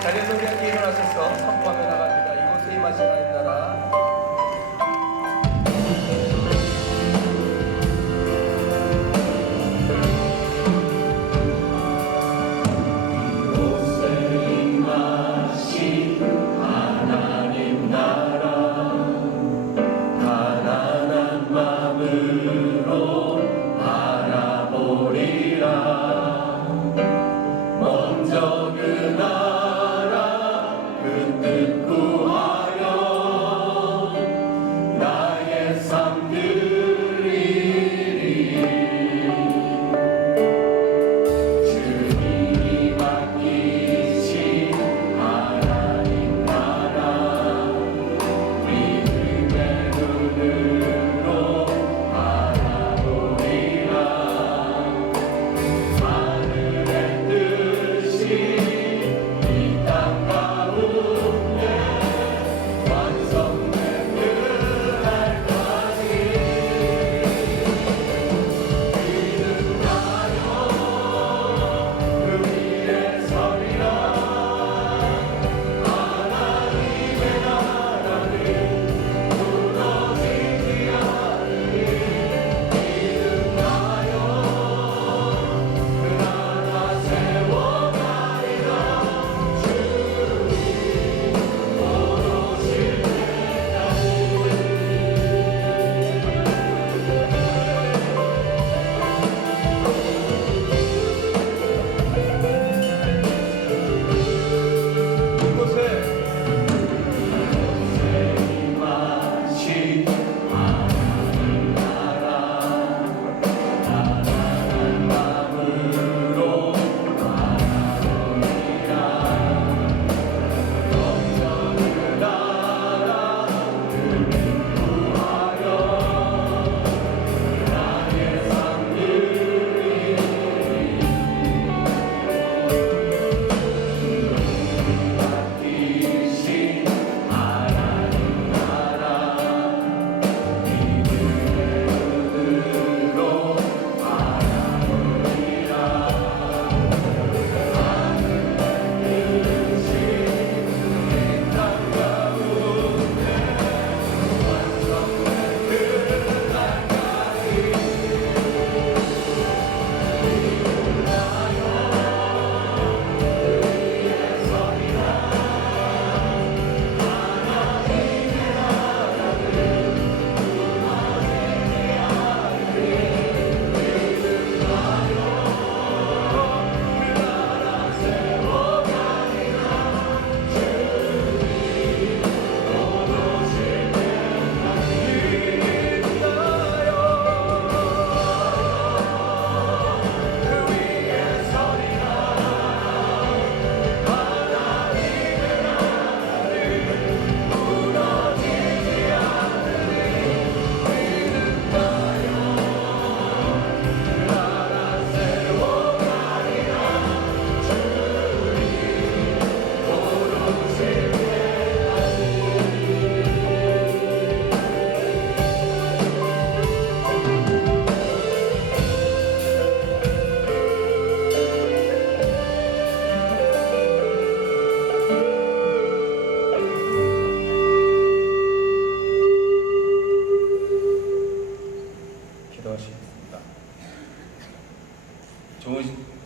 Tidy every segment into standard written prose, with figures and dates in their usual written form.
자리에서 우리 함께 일어나셔서 선포하며 나갑니다. 이곳에 임하신 하나님 나라.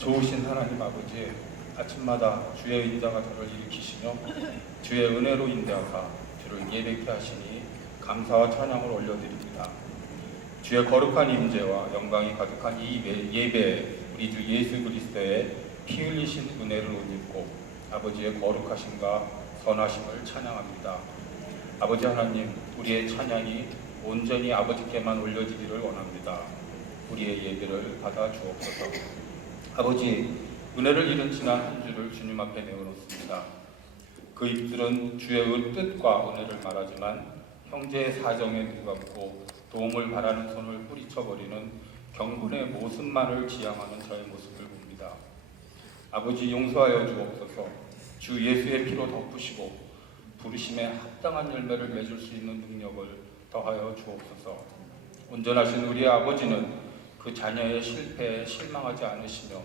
좋으신 하나님 아버지, 아침마다 주의 인자가 저를 일으키시며 주의 은혜로 인자가 주를 예배케 하시니 감사와 찬양을 올려드립니다. 주의 거룩한 임재와 영광이 가득한 이 예배에 우리 주 예수 그리스도의 피 흘리신 은혜를 옷 입고 아버지의 거룩하심과 선하심을 찬양합니다. 아버지 하나님, 우리의 찬양이 온전히 아버지께만 올려지기를 원합니다. 우리의 예배를 받아 주옵소서. 아버지, 은혜를 잃은 지난 한 주를 주님 앞에 내어놓습니다. 그 입술은 주의 뜻과 은혜를 말하지만 형제의 사정에 누갑고 도움을 바라는 손을 뿌리쳐버리는 경분의 모습만을 지향하는 저의 모습을 봅니다. 아버지, 용서하여 주옵소서. 주 예수의 피로 덮으시고 부르심에 합당한 열매를 맺을 수 있는 능력을 더하여 주옵소서. 온전하신 우리 아버지는 그 자녀의 실패에 실망하지 않으시며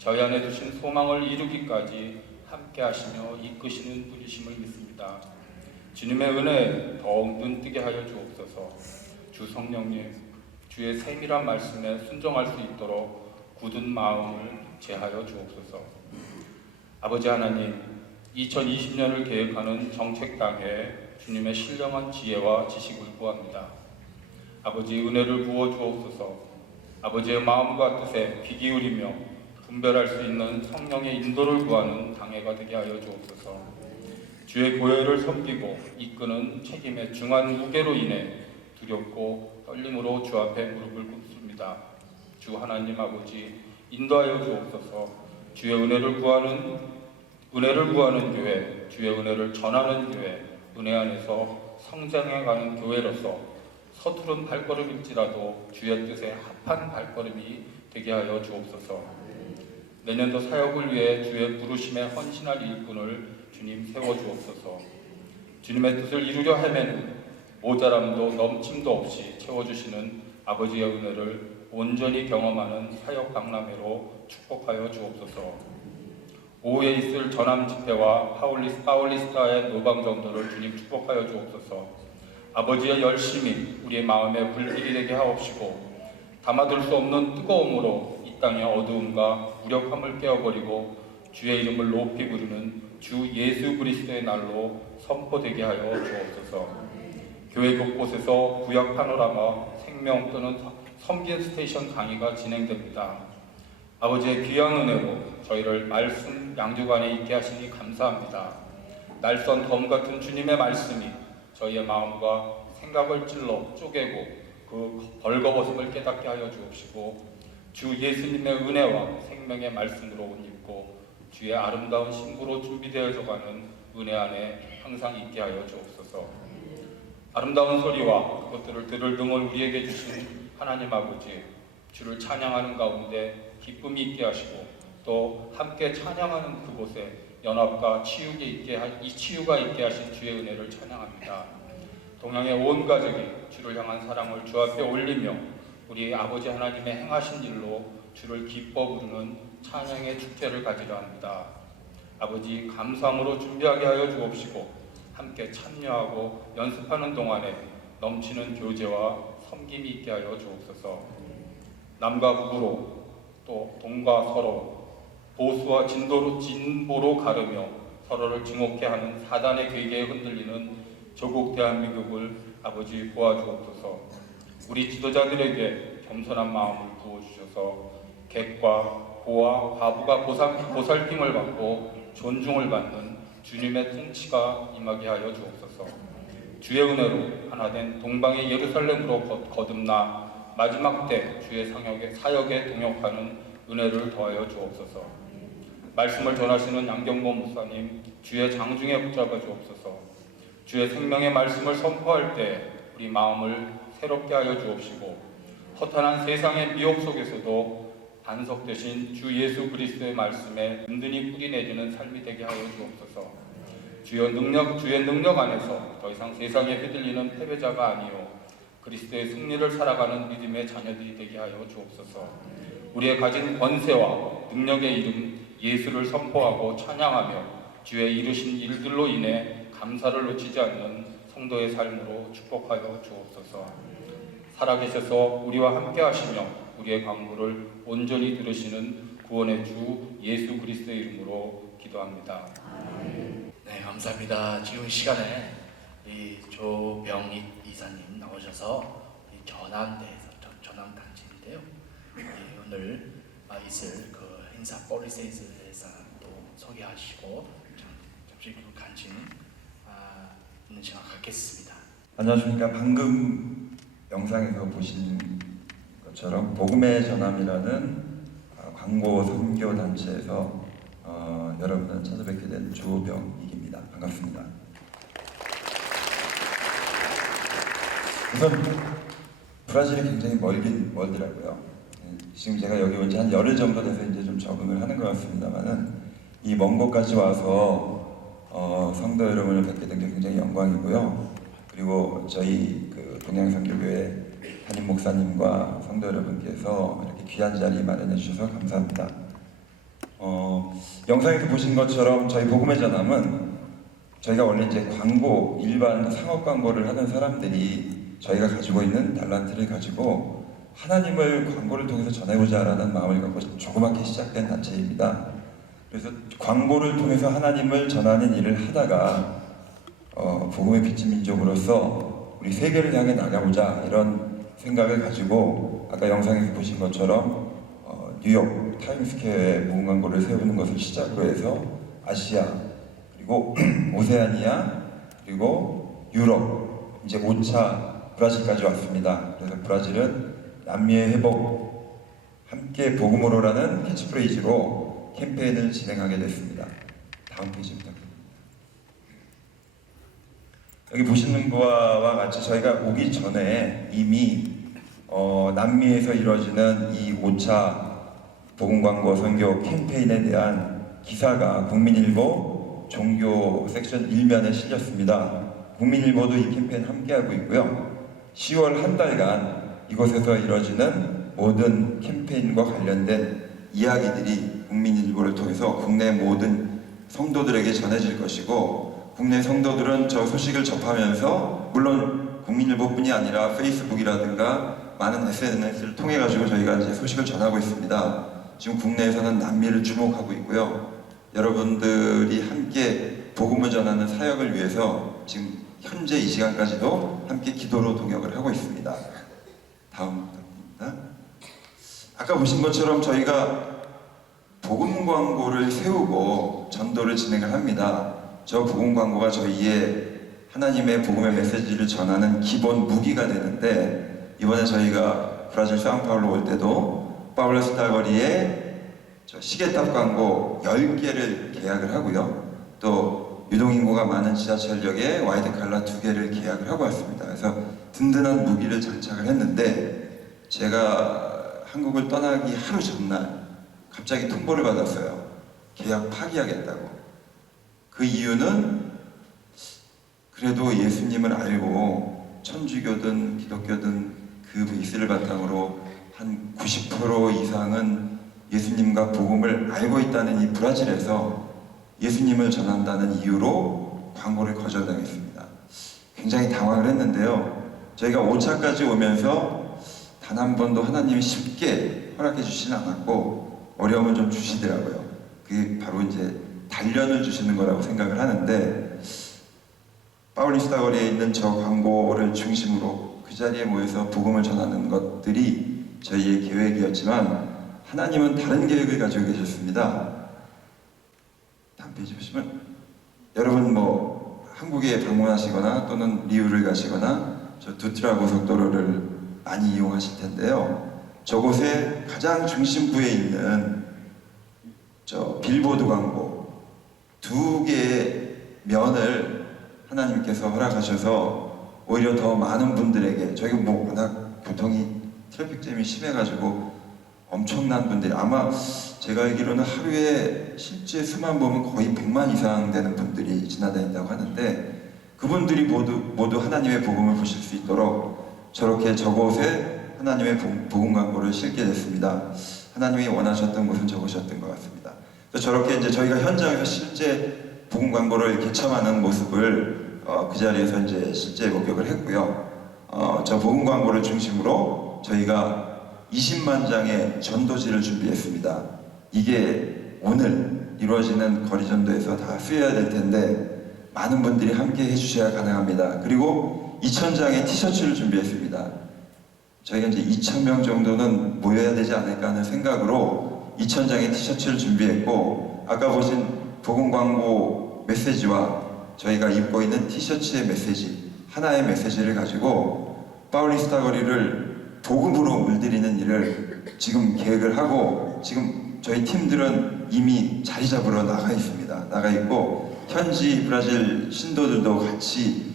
저희 안에 두신 소망을 이루기까지 함께 하시며 이끄시는 분이심을 믿습니다. 주님의 은혜 더욱 눈뜨게 하여 주옵소서. 주 성령님, 주의 세밀한 말씀에 순종할 수 있도록 굳은 마음을 제하여 주옵소서. 아버지 하나님, 2020년을 계획하는 정책당에 주님의 신령한 지혜와 지식을 구합니다. 아버지 은혜를 부어 주옵소서. 아버지의 마음과 뜻에 귀 기울이며 분별할 수 있는 성령의 인도를 구하는 당회가 되게 하여 주옵소서. 주의 교회를 섬기고 이끄는 책임의 중한 무게로 인해 두렵고 떨림으로 주 앞에 무릎을 꿇습니다. 주 하나님 아버지 인도하여 주옵소서. 주의 은혜를 구하는 교회, 주의 은혜를 전하는 교회, 은혜 안에서 성장해가는 교회로서 서투른 발걸음일지라도 주의 뜻에 합한 발걸음이 되게 하여 주옵소서. 내년도 사역을 위해 주의 부르심에 헌신할 일꾼을 주님 세워주옵소서. 주님의 뜻을 이루려 하면 모자람도 넘침도 없이 채워주시는 아버지의 은혜를 온전히 경험하는 사역 박람회로 축복하여 주옵소서. 오후에 있을 전함 집회와 파울리스타의 노방 정도를 주님 축복하여 주옵소서. 아버지의 열심이 우리의 마음에 불길이 되게 하옵시고 담아둘 수 없는 뜨거움으로 이 땅의 어두움과 무력함을 깨어버리고 주의 이름을 높이 부르는 주 예수 그리스도의 날로 선포되게 하여 주옵소서. 교회 곳곳에서 구약 파노라마, 생명 또는 섬긴 스테이션 강의가 진행됩니다. 아버지의 귀한 은혜로 저희를 말씀 양육 안에 있게 하시니 감사합니다. 날선 검 같은 주님의 말씀이 저희의 마음과 생각을 찔러 쪼개고 그 벌거벗음을 깨닫게 하여 주옵시고 주 예수님의 은혜와 생명의 말씀으로 옷 입고 주의 아름다운 신부로 준비되어져 가는 은혜 안에 항상 있게 하여 주옵소서. 아름다운 소리와 그것들을 들을 등을 우리에게 주신 하나님 아버지, 주를 찬양하는 가운데 기쁨이 있게 하시고 또 함께 찬양하는 그곳에 연합과 치유가 있게 하신 주의 은혜를 찬양합니다. 동양의 온 가족이 주를 향한 사랑을 주 앞에 올리며 우리 아버지 하나님의 행하신 일로 주를 기뻐 부르는 찬양의 축제를 가지려 합니다. 아버지 감사함으로 준비하게 하여 주옵시고 함께 참여하고 연습하는 동안에 넘치는 교제와 섬김이 있게 하여 주옵소서. 남과 북으로 또 동과 서로 보수와 진보로 가르며 서로를 증오케 하는 사단의 괴계에 흔들리는 조국 대한민국을 아버지 도와주옵소서. 우리 지도자들에게 겸손한 마음을 부어주셔서 객과 고와 과부가 보살핌을 받고 존중을 받는 주님의 통치가 임하게 하여 주옵소서. 주의 은혜로 하나된 동방의 예루살렘으로 거듭나 마지막 때 주의 사역에 동역하는 은혜를 더하여 주옵소서. 말씀을 전하시는 양경모 목사님 주의 장중에 붙잡아 주옵소서. 주의 생명의 말씀을 선포할 때 우리 마음을 새롭게 하여 주옵시고 허탄한 세상의 미혹 속에서도 반석 되신 주 예수 그리스도의 말씀에 든든히 뿌리 내리는 삶이 되게 하여 주옵소서. 주의 능력 안에서 더 이상 세상에 휘둘리는 패배자가 아니요 그리스도의 승리를 살아가는 믿음의 자녀들이 되게 하여 주옵소서. 우리의 가진 권세와 능력의 이름 예수를 선포하고 찬양하며 주의 이루신 일들로 인해 감사를 놓치지 않는 성도의 삶으로 축복하여 주옵소서. 살아계셔서 우리와 함께 하시며 우리의 간구를 온전히 들으시는 구원의 주 예수 그리스도의 이름으로 기도합니다. 네, 감사합니다. 지금 시간에 이 조병익 이사님 나오셔서 이 전함단체인데요. 오늘 있을 그 행사 폴리세이즈에서 또 소개하시고 잠시 그 간증 있는 시간 갖겠습니다. 안녕하십니까. 방금 영상에서 보신 것처럼 복음의 전함이라는 광고 선교 단체에서 여러분을 찾아뵙게 된 조병익입니다. 반갑습니다. 우선 브라질이 굉장히 멀더라고요. 지금 제가 여기 온 지 한 열흘 정도 돼서 이제 좀 적응을 하는 것 같습니다만은 이 먼 곳까지 와서 성도 여러분을 뵙게 된 게 굉장히 영광이고요. 그리고 저희 그 동양선교교회 담임 목사님과 성도 여러분께서 이렇게 귀한 자리 마련해 주셔서 감사합니다. 영상에서 보신 것처럼 저희 복음의 전함은 저희가 원래 이제 광고, 일반 상업 광고를 하는 사람들이 저희가 가지고 있는 달란트를 가지고 하나님을 광고를 통해서 전해보자라는 마음을 갖고 조그맣게 시작된 단체입니다. 그래서 광고를 통해서 하나님을 전하는 일을 하다가 복음의 빛인 민족으로서 우리 세계를 향해 나가보자 이런 생각을 가지고 아까 영상에서 보신 것처럼 뉴욕 타임스퀘어에 복음 광고를 세우는 것을 시작으로 해서 아시아 그리고 오세아니아 그리고 유럽 이제 5차 브라질까지 왔습니다. 그래서 브라질은 남미의 회복 함께 복음으로라는 캐치프레이즈로 캠페인을 진행하게 됐습니다. 다음 페이지 부탁드립니다. 여기 보시는 거와 같이 저희가 오기 전에 이미 남미에서 이루어지는 이 5차 복음광고 선교 캠페인에 대한 기사가 국민일보 종교 섹션 1면에 실렸습니다. 국민일보도 이 캠페인 함께하고 있고요. 10월 한 달간 이곳에서 이루어지는 모든 캠페인과 관련된 이야기들이 국민일보를 통해서 국내 모든 성도들에게 전해질 것이고 국내 성도들은 저 소식을 접하면서 물론 국민일보뿐이 아니라 페이스북이라든가 많은 SNS를 통해 가지고 저희가 이제 소식을 전하고 있습니다. 지금 국내에서는 남미를 주목하고 있고요. 여러분들이 함께 복음을 전하는 사역을 위해서 지금 현재 이 시간까지도 함께 기도로 동역을 하고 있습니다. 다음 부탁드립니다. 아까 보신 것처럼 저희가 복음 광고를 세우고 전도를 진행을 합니다. 저 복음 광고가 저희의 하나님의 복음의 메시지를 전하는 기본 무기가 되는데 이번에 저희가 브라질 사우파울로 올 때도 파울레스타 거리에 저 시계탑 광고 10개를 계약을 하고요. 또 유동인구가 많은 지하철역에 와이드 칼라 2개를 계약을 하고 왔습니다. 그래서 든든한 무기를 장착을 했는데 제가 한국을 떠나기 하루 전날 갑자기 통보를 받았어요. 계약 파기하겠다고. 그 이유는 그래도 예수님을 알고 천주교든 기독교든 그 베이스를 바탕으로 한 90% 이상은 예수님과 복음을 알고 있다는 이 브라질에서 예수님을 전한다는 이유로 광고를 거절당했습니다. 굉장히 당황을 했는데요. 저희가 5차까지 오면서 단 한 번도 하나님이 쉽게 허락해 주시진 않았고 어려움을 좀 주시더라고요. 그게 바로 이제 단련을 주시는 거라고 생각을 하는데 파울리스타 거리에 있는 저 광고를 중심으로 그 자리에 모여서 복음을 전하는 것들이 저희의 계획이었지만 하나님은 다른 계획을 가지고 계셨습니다. 다음 페이지 보시면 여러분 뭐 한국에 방문하시거나 또는 리우를 가시거나 저 두트라 고속도로를 많이 이용하실 텐데요. 저곳에 가장 중심부에 있는 저 빌보드 광고 2개의 면을 하나님께서 허락하셔서 오히려 더 많은 분들에게 저희가 뭐 워낙 교통이 트래픽잼이 심해가지고 엄청난 분들이 아마 제가 알기로는 하루에 실제 수만 보면 거의 100만 이상 되는 분들이 지나다닌다고 하는데 그분들이 모두 하나님의 복음을 보실 수 있도록 저렇게 저곳에 하나님의 복음 광고를 실게 됐습니다. 하나님이 원하셨던 곳은 저곳이었던 것 같습니다. 저렇게 이제 저희가 현장에서 실제 복음 광고를 개첨하는 모습을 그 자리에서 이제 실제 목격을 했고요. 저 복음 광고를 중심으로 저희가 20만 장의 전도지를 준비했습니다. 이게 오늘 이루어지는 거리전도에서 다 쓰여야 될 텐데 많은 분들이 함께 해주셔야 가능합니다. 그리고 2,000장의 티셔츠를 준비했습니다. 저희가 이제 2,000명 정도는 모여야 되지 않을까 하는 생각으로 2,000장의 티셔츠를 준비했고 아까 보신 복음 광고 메시지와 저희가 입고 있는 티셔츠의 메시지 하나의 메시지를 가지고 파울리스타 거리를 복음으로 물들이는 일을 지금 계획을 하고 지금 저희 팀들은 이미 자리 잡으러 나가 있습니다. 나가 있고 현지 브라질 신도들도 같이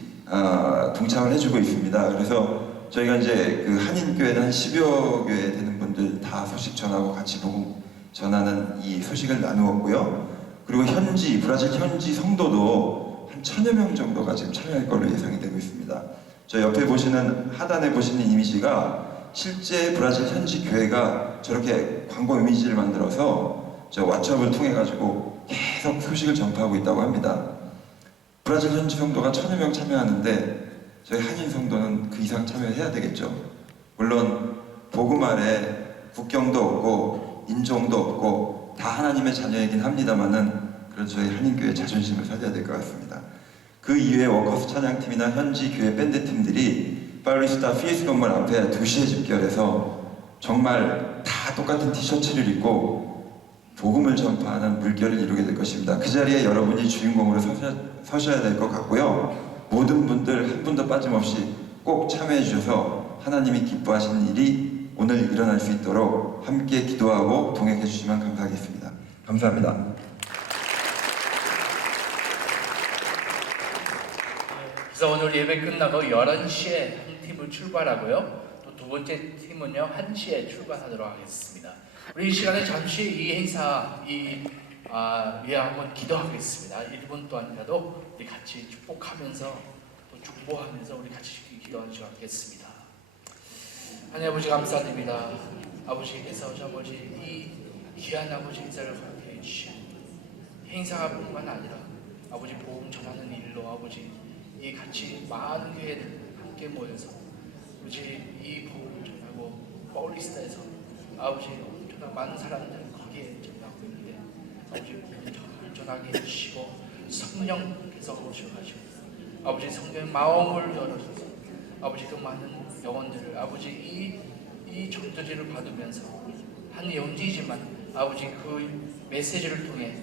동참을 해주고 있습니다. 그래서 저희가 이제 그 한인교회는 한 10여 교회 되는 분들 다 소식 전하고 같이 복음 전하는 이 소식을 나누었고요. 그리고 브라질 현지 성도도 한 1,000여 명 정도가 지금 참여할 걸로 예상이 되고 있습니다. 저 옆에 보시는 하단에 보시는 이미지가 실제 브라질 현지 교회가 저렇게 광고 이미지를 만들어서 저 왓츠업을 통해 가지고 계속 소식을 전파하고 있다고 합니다. 브라질 현지 성도가 1000여 명 참여하는데 저희 한인 성도는 그 이상 참여해야 되겠죠. 물론 복음 아래 국경도 없고 인종도 없고 다 하나님의 자녀이긴 합니다만은 그런 저희 한인교회 자존심을 살려야 될 것 같습니다. 그 이외에 워커스 찬양팀이나 현지 교회 밴드팀들이 파울리스타 피에스 건물 앞에 2시에 집결해서 정말 다 똑같은 티셔츠를 입고 복음을 전파하는 물결을 이루게 될 것입니다. 그 자리에 여러분이 주인공으로 서셔야 될 것 같고요. 모든 분들 한 분도 빠짐없이 꼭 참여해 주셔서 하나님이 기뻐하시는 일이 오늘 일어날 수 있도록 함께 기도하고 동행해 주시면 감사하겠습니다. 감사합니다. 그래서 오늘 예배 끝나고 11시에 한 팀을 출발하고요. 또 두 번째 팀은요 1시에 출발하도록 하겠습니다. 우리 이 시간에 잠시 이 행사 위에 한번 기도하겠습니다. 1분 동안이라도 우리 같이 축복하면서 또 중보하면서 우리 같이 기도하시도록 하겠습니다. 하나님 아버지 감사드립니다. 아버지께서 아버지 이 귀한 아버지 행사를 허락해 주시오. 행사뿐만 아니라 아버지 복음 전하는 일로 아버지 이 같이 많은 교회들 함께 모여서 아버지 이 복음을 전하고 파울리스타에서 아버지 엄청난 많은 사람들 거기에 전하고 있는데 아버지 복음을 전하게 해주시고 성령께서 오셔가지고 아버지 성령의 마음을 열어줘서 아버지 그 많은 영혼들을 아버지 이 전도지를 받으면서 한 영지지만 아버지 그 메시지를 통해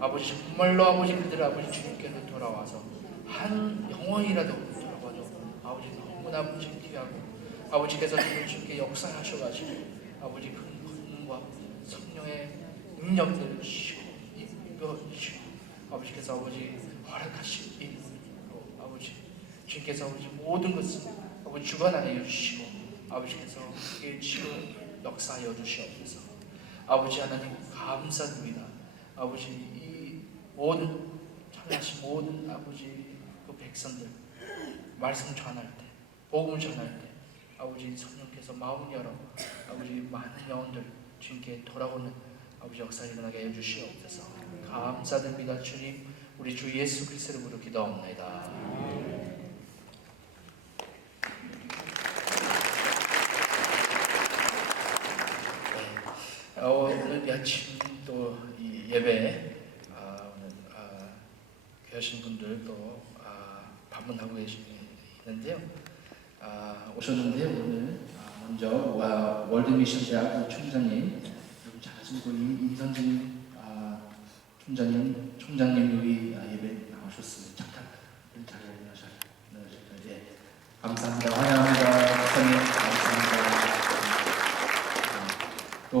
아버지 정말로 아버지 그들 아버지 주님께로 돌아와서 한 영혼이라도 돌아봐도 아버지 너무나 아버지 귀하고 아버지께서 주님께 역사하셔가지고 아버지 그 권능과 성령의 능력들을 주시고 이끌어 주시고 아버지께서 아버지 허락하신 일로 아버지 주님께서 아버지 모든 것을 아버지 주관하여 주시고 아버지께서 일치로 역사하여 주시옵소서. 아버지 하나님 감사드립니다. 아버지 이 모든 참여하신 모든 아버지 그 백성들 말씀 전할 때 복음을 전할 때 아버지 성령께서 마음 열어 아버지 많은 영혼들 주님께 돌아오는 아버지 역사 일어나게 해주시옵소서. 감사드립니다. 주님 우리 주 예수 그리스도의 이름으로 기도합니다. 오늘 아침 또 이 예배 오늘 계신 분들 또 방문하고 계시는데요. 오셨는데요. 오늘 먼저 월드미션대학 총장님 그리고 잘 아시고 임선진 총장님 여기 예배 나오셨습니다. 잠깐 자리에 나오셨어요. 예. 감사합니다. 환영합니다. 목사님 감사합니다. 또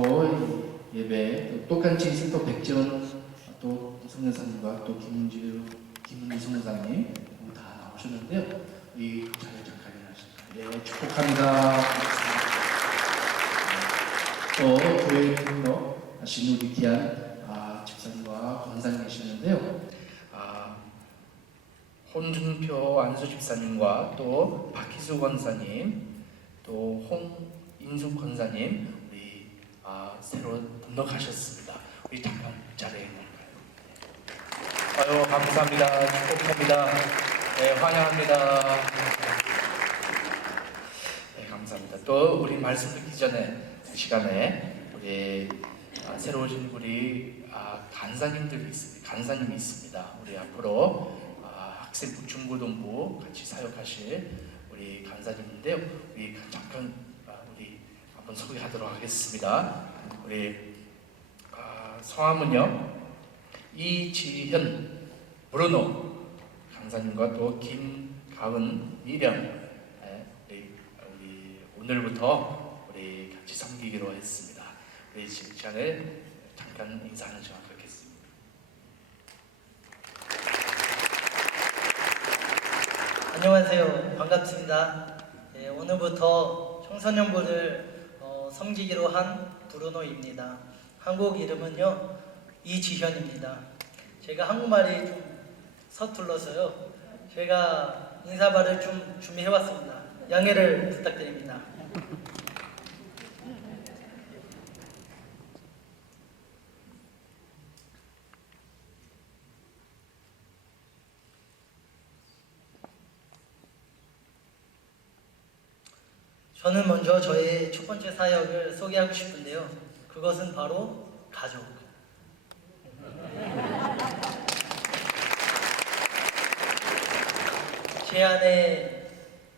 예배 또 똑같이 있을 또 백지원 또 성전사님과 또 김은주 성전사님 다 나오셨는데요. 이 자리에 잠깐 일어나십니다. 예, 축복합니다. 또 교회 통로 하신 우리 귀한 집사님과 권사님 계시는데요. 혼준표 안수 집사님과 또 박희수 권사님 또 홍인숙 권사님 우리 새로 등록하셨습니다. 우리 잠깐 자리에 있는가요? 감사합니다. 축복합니다. 네, 환영합니다. 네, 감사합니다. 또 우리 말씀 듣기 전에 이 시간에 우리 새로 오신 우리 간사님들이 있습니다. 간사님이 있습니다. 우리 앞으로 학생부 중고등부 같이 사역하실 우리 간사님인데요. 우리 잠깐 우리 한번 소개하도록 하겠습니다. 우리 성함은요 이지현 브루노 간사님과 또 김가은 미령 우리 오늘부터 우리 같이 섬기기로 했습니다. 우리 시간에 잠깐 인사하는 시간 갖겠습니다. 안녕하세요. 반갑습니다. 네, 오늘부터 청소년부를 섬기기로 한 브루노입니다. 한국 이름은요 이지현입니다. 제가 한국말이 좀 서툴러서요. 제가 인사말을 좀 준비해왔습니다. 양해를 부탁드립니다. 저는 먼저 저의 첫 번째 사역을 소개하고 싶은데요. 그것은 바로 가족. 제 아내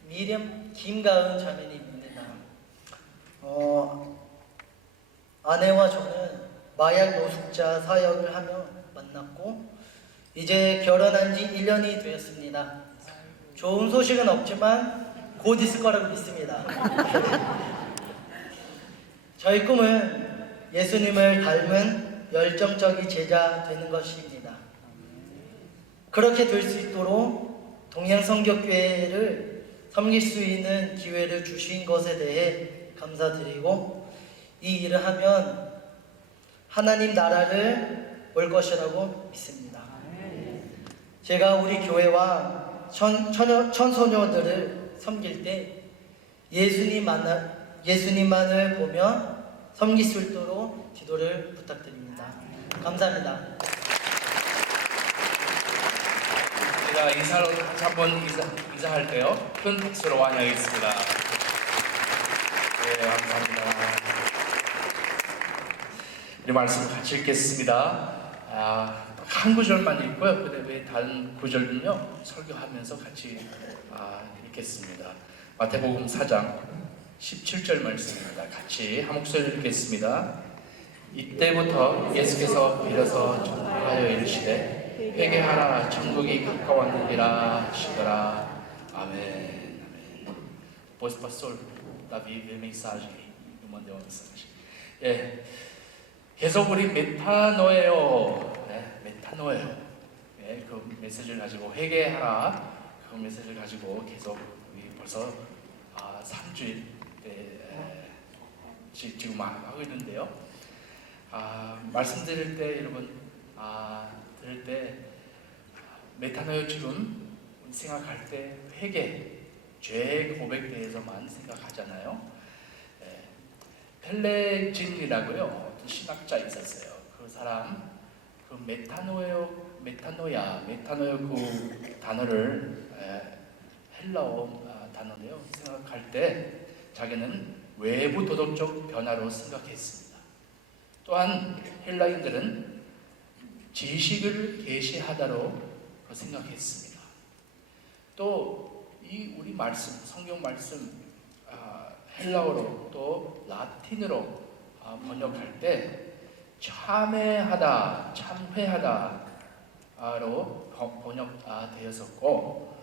미림 김가은 자매님입니다. 아내와 저는 마약 노숙자 사역을 하며 만났고 이제 결혼한 지 1년이 되었습니다. 좋은 소식은 없지만 곧 있을 거라고 믿습니다. 저희 꿈은 예수님을 닮은 열정적인 제자 되는 것입니다. 그렇게 될 수 있도록 동양성격교회를 섬길 수 있는 기회를 주신 것에 대해 감사드리고 이 일을 하면 하나님 나라를 올 것이라고 믿습니다. 제가 우리 교회와 청소년들을 섬길 때 예수님만을 보며 섬길 수 있도록 기도를 부탁드립니다. 감사합니다. 제가 인사를 다시 한번 인사할 때요. 큰 박수로 환영하겠습니다. 네, 감사합니다. 이 말씀 같이 읽겠습니다. 한 구절만 읽고요. 그다음에 다른 구절은요 설교하면서 같이 읽겠습니다. 마태복음 4장 17절 말씀입니다. 같이 한 목소리 읽겠습니다. 이때부터 예수께서 일어서 전파하여 이르시되 회개하라 천국이 가까웠느니라 하시더라. 아멘. Pois pastor Davi veio mensagem eu mandei uma mensagem. 계속 우리 메타노예요. 메타노예요. 그 메시지를 가지고 회개하라. 그 메시지를 가지고 계속 우리 벌써 3주일 지금 하고 있는데요. 말씀드릴 때 여러분 들을 때 메타노요 지금 생각할 때 회개, 죄 고백 대해서만 생각하잖아요. 펠레진이라고요 어떤 신학자 있었어요. 그 사람 그 메타노요 그 단어를 헬라어 단어인데요. 생각할 때 자기는 외부 도덕적 변화로 생각했습니다. 또한 헬라인들은 지식을 계시하다로 생각했습니다. 또 이 우리 말씀, 성경 말씀 헬라어로 또 라틴어로 번역할 때 참회하다, 참회하다로 번역되었었고,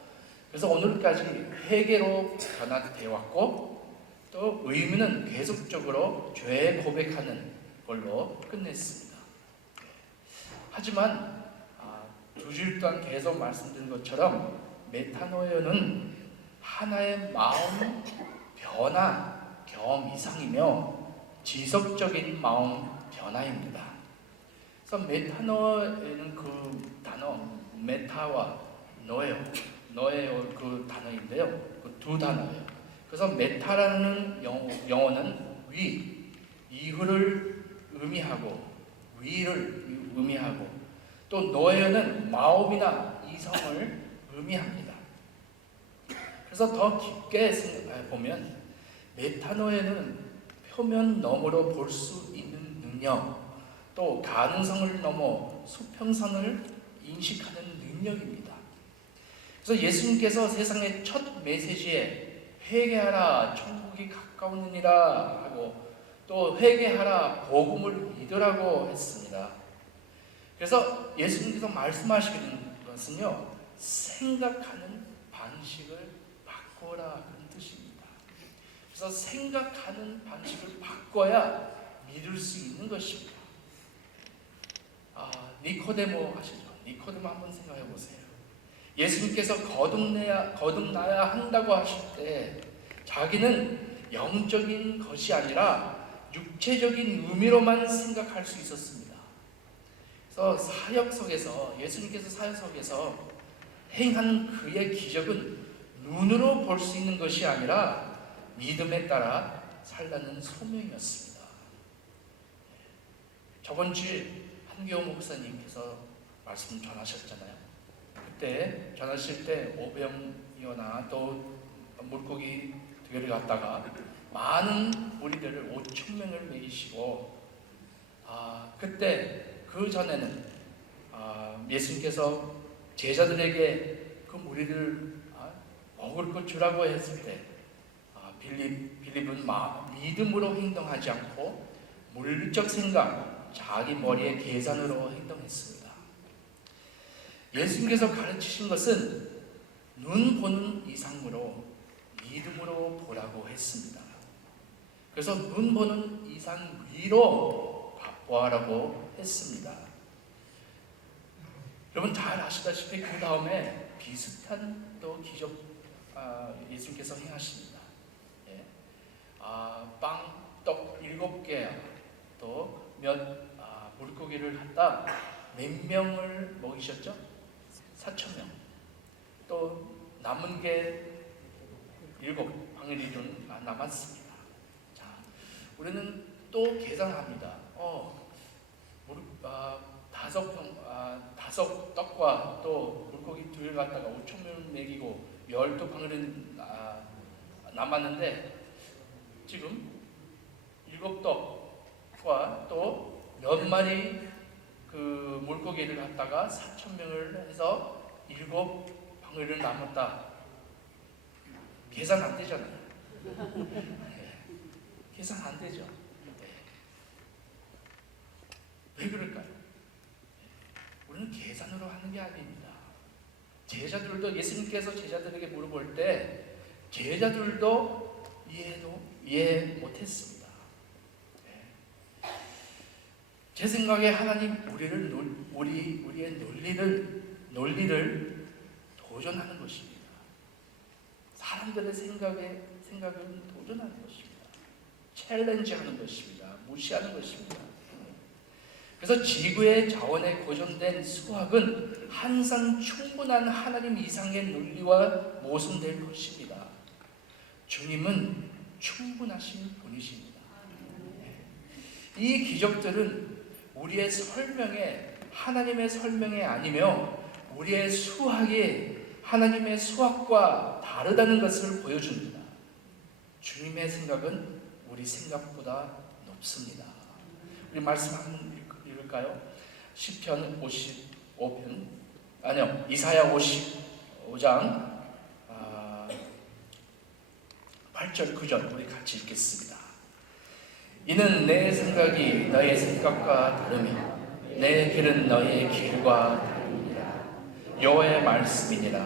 그래서 오늘까지 회개로 변화되어 왔고, 또 의미는 계속적으로 죄 고백하는 걸로 끝냈습니다. 하지만 두 주일 동안 계속 말씀드린 것처럼 메타노이어는 하나의 마음 변화 경험 이상이며 지속적인 마음 변화입니다. 그래서 메타노이어는 그 단어 메타와 노예요 그 단어인데요. 그 두 단어예요. 그래서 메타라는 영어는 위, 이후를 의미하고 위를 의미하고, 또 노예는 마음이나 이성을 의미합니다. 그래서 더 깊게 보면 메타노예는 표면 너머로 볼 수 있는 능력, 또 가능성을 넘어 수평선을 인식하는 능력입니다. 그래서 예수님께서 세상의 첫 메시지에 회개하라 천국이 가까우니라 하고, 또 회개하라 복음을 믿으라고 했습니다. 그래서 예수님께서 말씀하시는 것은요, 생각하는 방식을 바꿔라 그런 뜻입니다. 그래서 생각하는 방식을 바꿔야 믿을 수 있는 것입니다. 니코데모 아시죠? 니코데모 한번 생각해 보세요. 예수님께서 거듭나야 한다고 하실 때 자기는 영적인 것이 아니라 육체적인 의미로만 생각할 수 있었습니다. 그래서 사역석에서 예수님께서 사역석에서 행한 그의 기적은 눈으로 볼 수 있는 것이 아니라 믿음에 따라 살라는 소명이었습니다. 저번 주에 한교호 목사님께서 말씀 전하셨잖아요. 그때 전하실 때 오병이어나 또 물고기 대결에 갔다가 많은 무리들을 5천 명을 먹이시고 그때 그 전에는 예수님께서 제자들에게 그 무리를 먹을 것 주라고 했을 때 빌립은 믿음으로 행동하지 않고 물리적 생각, 자기 머리의 계산으로 행동했습니다. 예수님께서 가르치신 것은 눈 보는 이상으로 믿음으로 보라고 했습니다. 그래서 눈 보는 이상 위로 보아라고 했습니다. 여러분 잘 아시다시피 그 다음에 비슷한 또 기적 예수님께서 행하십니다. 예. 빵, 떡 7개 또 물고기를 갖다 몇 명을 먹이셨죠? 4,000명. 또 남은 게 7 방울이 좀 남았습니다. 자, 우리는 또 계산합니다. 5 떡과 또 물고기 2를 갖다가 5,000명 먹이고 12방울은 남았는데 지금 7떡과 또 몇 마리 그 물고기를 갖다가 4,000명을 해서 7방울을 남았다. 계산 안 되잖아요. 계산 안 되죠. 왜 그럴까요? 우리는 계산으로 하는 게 아닙니다. 제자들도 예수님께서 제자들에게 물어볼 때 제자들도 이해 못했습니다. 제 생각에 하나님 우리의 논리를 도전하는 것입니다. 사람들의 생각은 도전하는 것입니다. 챌린지하는 것입니다. 무시하는 것입니다. 그래서 지구의 자원에 고정된 수학은 항상 충분한 하나님 이상의 논리와 모순될 것입니다. 주님은 충분하신 분이십니다. 이 기적들은 우리의 하나님의 설명이 아니며 우리의 수학이 하나님의 수학과 다르다는 것을 보여줍니다. 주님의 생각은 우리 생각보다 높습니다. 우리 말씀 한번 읽을까요? 시편 55편 이사야 55장 8절 9절 우리 같이 읽겠습니다. 이는 내 생각이 너의 생각과 다르며 내 길은 너의 길과 다르니라. 여호와의 말씀이니라.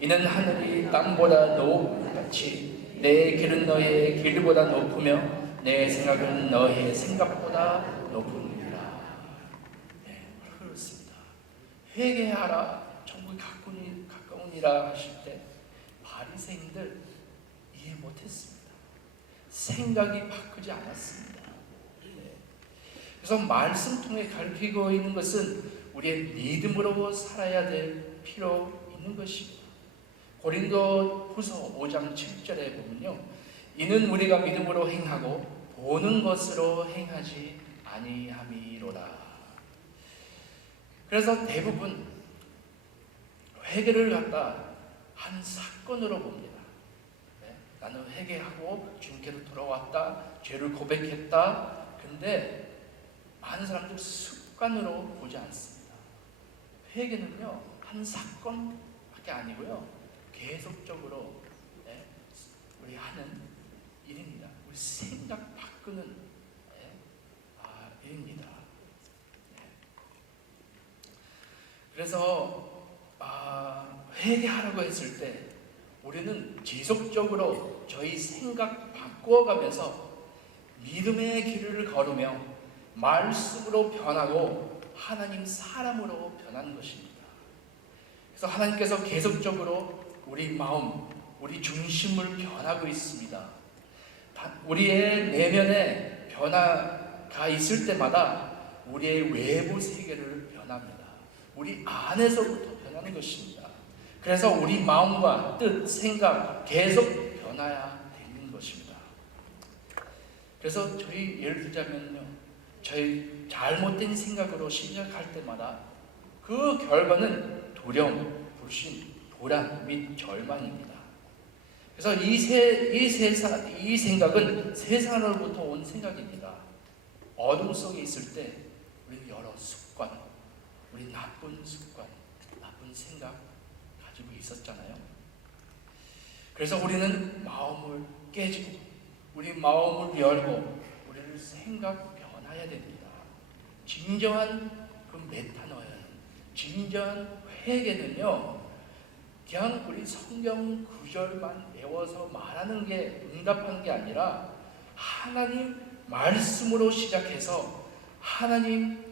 이는 하늘이 땅보다 높같이 내 길은 너의 길보다 높으며 내 생각은 너의 생각보다 높으니라. 그렇습니다. 회개하라 천국이 가까우니라 하실 때 바리새인들 이해 못했습니다. 생각이 바꾸지 않았습니다. 그래서 말씀 통해 가르치고 있는 것은 우리의 믿음으로 살아야 될 필요 있는 것입니다. 고린도 후서 5장 7절에 보면요, 이는 우리가 믿음으로 행하고 보는 것으로 행하지 아니함이로라. 그래서 대부분 회개를 갖다 한 사건으로 봅니다. 나는 회개하고 주님께로 돌아왔다, 죄를 고백했다. 근데 많은 사람들 습관으로 보지 않습니다. 회개는요 한 사건밖에 아니고요 계속적으로 우리 하는 일입니다. 우리 생각 바꾸는 일입니다. 그래서 회개하라고 했을 때 우리는 지속적으로 저희 생각 바꾸어가면서 믿음의 길을 걸으며 말씀으로 변하고 하나님 사람으로 변하는 것입니다. 그래서 하나님께서 계속적으로 우리 마음, 우리 중심을 변하고 있습니다. 우리의 내면에 변화가 있을 때마다 우리의 외부 세계를 변합니다. 우리 안에서부터 변하는 것입니다. 그래서 우리 마음과 뜻, 생각 계속 변화야 되는 것입니다. 그래서 저희 예를 들자면요, 저희 잘못된 생각으로 시작할 때마다 그 결과는 두려움, 불신, 불안 및 절망입니다. 그래서 이 생각은 세상으로부터 온 생각입니다. 어둠 속에 있을 때 우리는 여러 습관, 우리 나쁜 습관, 나쁜 생각 가지고 있었잖아요. 그래서 우리는 마음을 깨지고 우리 마음을 열고 우리를 생각 변화해야 됩니다. 진정한 그 메타노야는, 진정한 회개는요, 그냥 우리 성경 구절만 외워서 말하는 게 응답하는 게 아니라 하나님 말씀으로 시작해서 하나님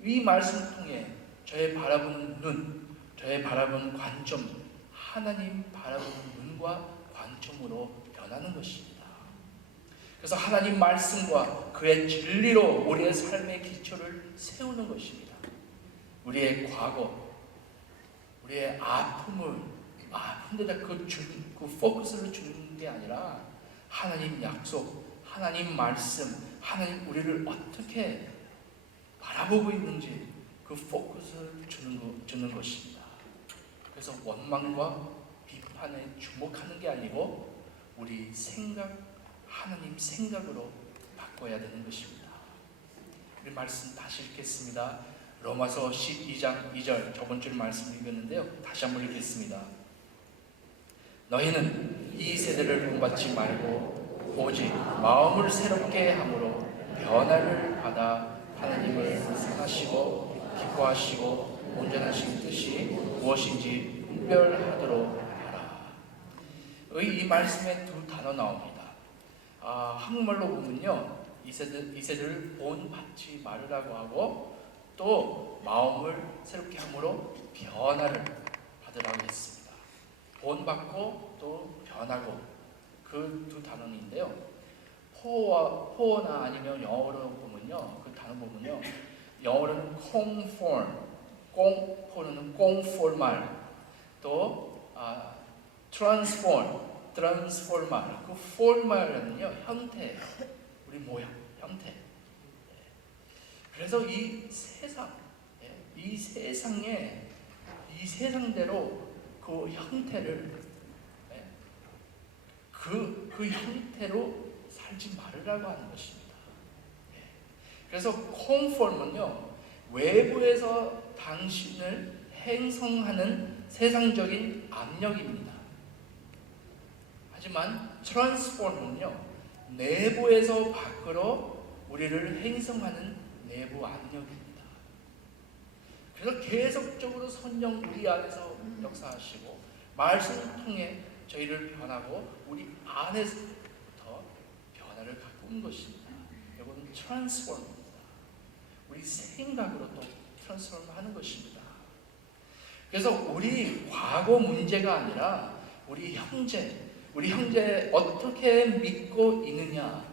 이 말씀 통해 저의 바라보는 눈, 저의 바라보는 관점, 하나님 바라보는 눈과 관점으로 변하는 것입니다. 그래서 하나님 말씀과 그의 진리로 우리의 삶의 기초를 세우는 것입니다. 우리의 과거, 우리의 아픈데다 그 포커스를 주는 게 아니라 하나님 약속, 하나님 말씀, 하나님 우리를 어떻게 바라보고 있는지 그 포커스를 주는 것입니다. 그래서 원망과 비판에 주목하는 게 아니고 우리 생각, 하나님 생각으로 바꿔야 되는 것입니다. 우리 말씀 다시 읽겠습니다. 로마서 12장 2절 저번 주 말씀 읽었는데요. 다시 한번 읽겠습니다. 너희는 이 세대를 본받지 말고 오직 마음을 새롭게 함으로 변화를 받아 하나님을 사랑하시고 기뻐하시고 온전하신 뜻이 무엇인지 분별하도록 하라. 이 말씀에 두 단어 나옵니다. 한국말로 보면요, 이 세대를 본받지 말으라고 하고 또 마음을 새롭게 함으로 변화를 받으라고 했습니다. 본받고 또 변하고 그 두 단어인데요. 포어나 아니면 영어로 보면요, 그 단어 보면요, 영어로는 conform, 포어는 conformal, 또 transformal, 그 formal은요 형태예요. 우리 모양, 형태. 그래서 이 세상대로 그 형태를 그 형태로 살지 말으라고 하는 것입니다. 그래서 conform은요, 외부에서 당신을 행성하는 세상적인 압력입니다. 하지만 transform은요, 내부에서 밖으로 우리를 행성하는 내부 압력입니다. 그래서 계속적으로 성령 우리 안에서 역사하시고 말씀을 통해 저희를 변하고 우리 안에서부터 변화를 가꾸는 것입니다. 이거는 트랜스포머입니다. 우리 생각으로 또 트랜스포머하는 것입니다. 그래서 우리 과거 문제가 아니라 우리 형제 어떻게 믿고 있느냐,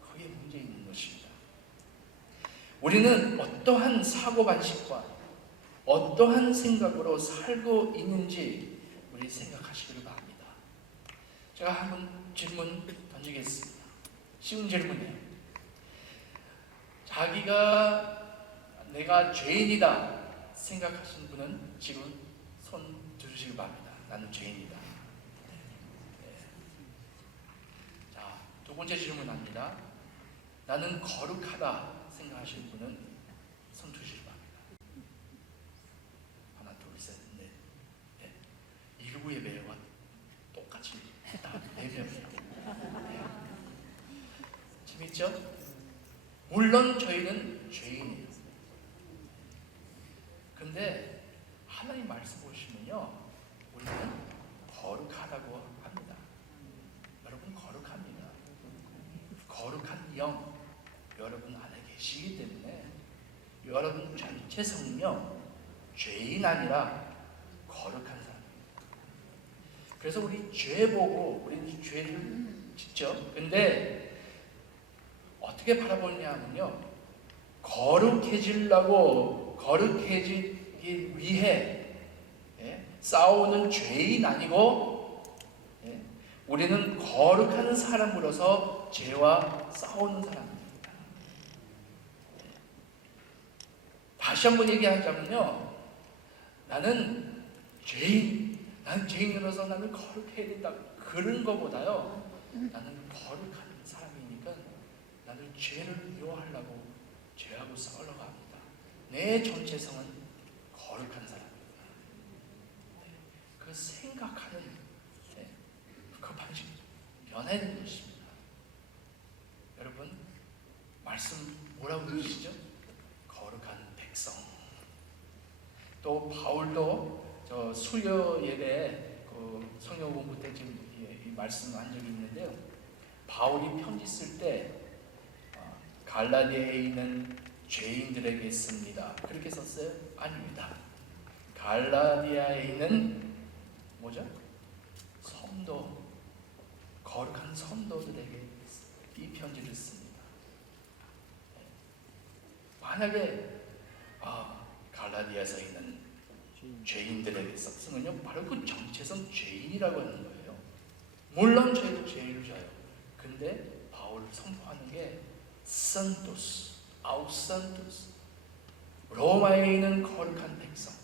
그게 문제 있는 것입니다. 우리는 어떠한 사고방식과 어떠한 생각으로 살고 있는지 우리 생각하시기를 바랍니다. 제가 한번 질문 던지겠습니다. 쉬운 질문이에요. 내가 죄인이다 생각하시는 분은 지금 손 들으시기 바랍니다. 나는 죄인이다. 자, 두 번째 질문합니다. 나는 거룩하다 생각하시는 분은 손 드시기 바랍니다. 하나, 둘, 셋, 넷. 일부 예배와 똑같이 다 4명이에요. 재밌죠? 물론 저희는 죄인이에요. 근데 하나님 말씀 보시면요, 우리는 거룩하다고 합니다. 여러분 거룩합니다. 거룩한 영 여러분 안에 계시기 때문에 여러분 전체 성은요, 죄인 아니라 거룩한 사람입니다. 그래서 우리 죄 보고 우리는 죄를 짓죠. 근데 어떻게 바라보냐면요, 거룩해지기 위해 싸우는 죄인 아니고 우리는 거룩한 사람으로서 죄와 싸우는 사람입니다. 다시 한번 얘기하자면요, 나는 죄인으로서 나는 거룩해야 된다. 그런 거보다요, 나는 거룩한 사람이니까 나는 죄를 미워하려고 죄하고 싸우려고 합니다. 내 정체성은 거룩한 사람입니다. 네, 그 생각하는 그 방식 변해야 되는 것입니다. 여러분, 말씀 뭐라고 그러시죠? 거룩한 백성. 또 바울도 저 수요 예배 그 성경 공부 때 지금 이 말씀한 적이 있는데요. 바울이 편지 쓸 때 갈라디아에 있는 죄인들에게 씁니다. 그렇게 썼어요? 아닙니다. 갈라디아에 있는 뭐죠? 성도, 거룩한 성도들에게 이 편지를 씁니다. 만약에 갈라디아에서 있는 죄인들에게 썼으면요, 바로 그 정체성 죄인이라고 하는 거예요. 물론 저희도 죄를 져요. 근데 바울 선포하는 게 산토스, 아우산토스, 로마에 있는 거룩한 백성,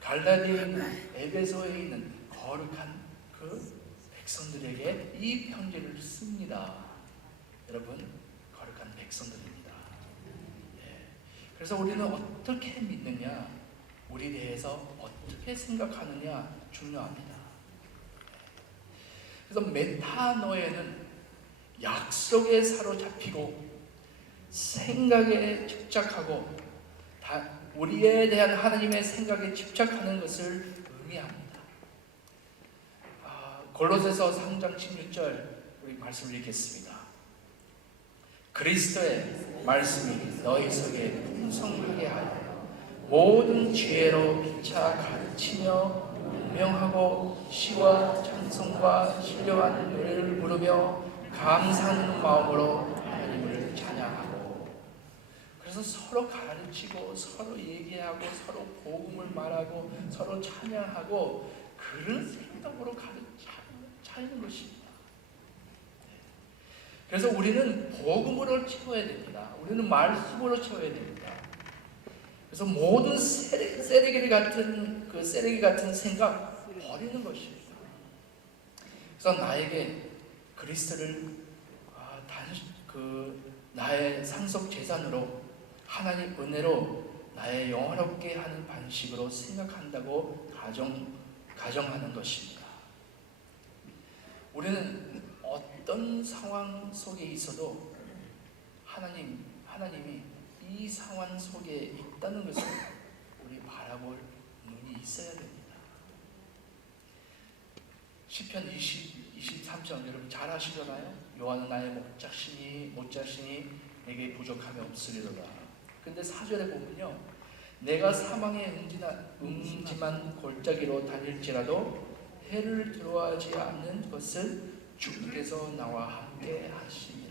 갈라디아에 있는 에베소에 있는 거룩한 그 백성들에게 이 편지를 씁니다. 여러분, 거룩한 백성들입니다. 그래서 우리는 어떻게 믿느냐, 우리 대해서 어떻게 생각하느냐 중요합니다. 그래서 메타노에는 약속에 사로잡히고 생각에 집착하고 우리에 대한 하나님의 생각에 집착하는 것을 의미합니다. 골로새서 3장 16절 우리 말씀을 읽겠습니다. 그리스도의 말씀이 너희 속에 풍성하게 하여 모든 지혜로 피차 가르치며 명하고 시와 찬송과 신령한 노래를 부르며 감사하는 마음으로 하나님을 찬양하고. 그래서 서로 가르치고 서로 얘기하고 서로 복음을 말하고 서로 찬양하고 그런 생각으로 차리는 것입니다. 그래서 우리는 복음으로 채워야 됩니다. 우리는 말씀으로 채워야 됩니다. 그래서 모든 쓰레기 같은 생각 버리는 것입니다. 그래서 나에게 그리스도를 나의 상속 재산으로 하나님 은혜로 나의 영화롭게 하는 방식으로 생각한다고 가정하는 것입니다. 우리는 어떤 상황 속에 있어도 하나님이 이 상황 속에 있다는 것을 우리 바라볼 눈이 있어야 됩니다. 시편 23편 여러분 잘 아시잖아요. 여호와는 나의 목자시니 내게 부족함이 없으리로다. 근데 4절에 보면요, 내가 사망의 음침한 골짜기로 다닐지라도 해를 들어가지 않는 것을 주께서 나와 함께 하시니라.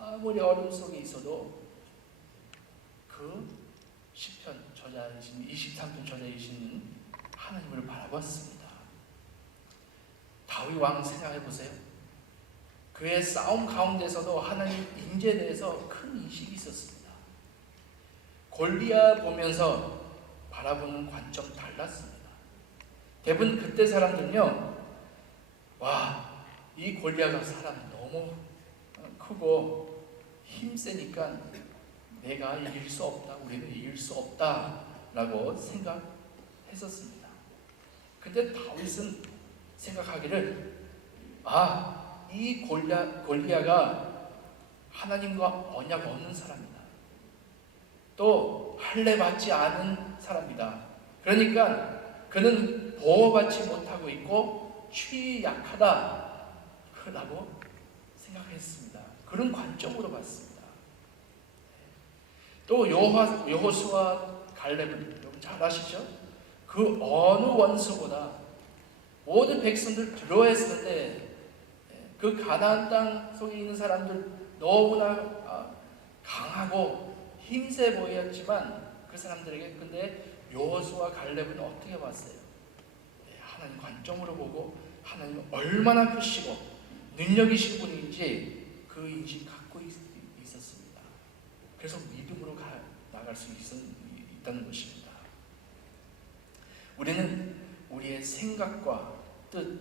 아무리 어려움 속에 있어도 그 시편 저자이신 23편 저자이신 하나님을 바라봤습니다. 다윗 왕 생각해 보세요. 그의 싸움 가운데서도 하나님 임재에 대해서 큰 인식이 있었습니다. 골리앗 보면서 바라보는 관점 달랐습니다. 대부분 그때 사람들은요, 와, 이 골리앗 사람 너무 크고 힘세니까 내가 이길 수 없다, 우리는 이길 수 없다라고 생각했었습니다. 근데 다윗은 생각하기를 이 골리앗가 하나님과 언약 없는 사람이다. 또 할례 받지 않은 사람이다. 그러니까 그는 보호받지 못하고 있고 취약하다라고 생각했습니다. 그런 관점으로 봤습니다. 또 여호수아 갈렙은 여러분 잘 아시죠? 그 어느 원수보다 모든 백성들 두려워했는데 그 가나안 땅 속에 있는 사람들 너무나 강하고 힘세 보였지만 그 사람들에게 근데 여호수아 갈렙은 어떻게 봤어요? 하나님 관점으로 보고 하나님은 얼마나 크시고 능력이신 분인지 그 인식 갖고 있었습니다. 그래서 믿음으로 나갈 수 있다는 것입니다. 우리는 우리의 생각과 뜻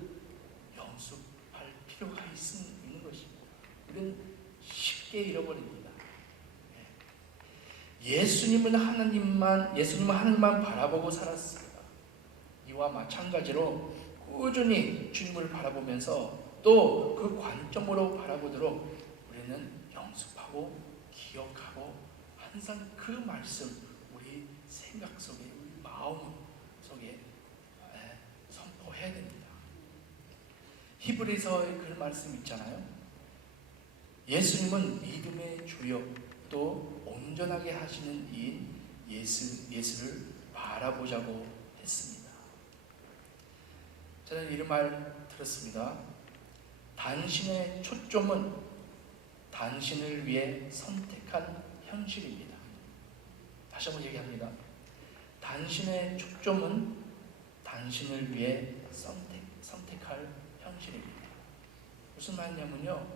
연습할 필요가 있는 것입니다. 우리는 쉽게 잃어버립니다. 예수님은 하나님만 바라보고 살았습니다. 이와 마찬가지로 꾸준히 주님을 바라보면서 또 그 관점으로 바라보도록 우리는 연습하고 기억하고 항상 그 말씀 우리 생각 속에, 우리 마음 속에 선포해야 됩니다. 히브리서에 그런 말씀 있잖아요. 예수님은 믿음의 주요 또 온전하게 하시는 이인 예수를 바라보자고 했습니다. 저는 이런 말 들었습니다. 당신의 초점은 당신을 위해 선택한 현실입니다. 다시 한번 얘기합니다. 당신의 초점은 당신을 위해 선택할 현실입니다. 무슨 말이냐면요,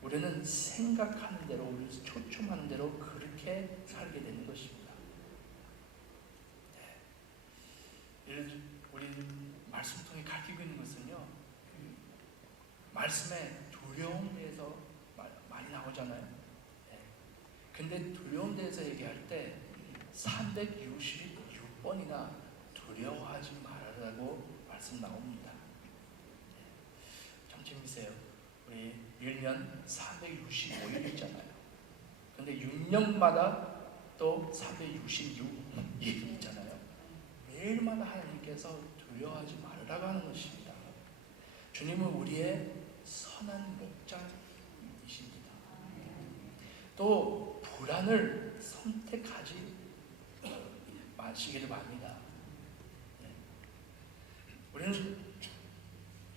우리는 생각하는 대로, 우리 초점하는 대로 그렇게 살게 되는 것입니다. 우리 말씀 통해 가르치고 있는 것은요, 말씀에 두려움에 대해서 많이 나오잖아요. 근데 두려움에 대해서 얘기할 때 366번이나 두려워하지 말라고 말씀 나옵니다. 참 재밌어요. 우리 1년 465일 있잖아요. 근데 6년마다 또 366일 있잖아요. 매일마다 하나님께서 두려워하지 말라고 하는 것입니다. 주님은 우리의 선한 목자이십니다. 또 불안을 선택하지 마시기를 바랍니다. 우리는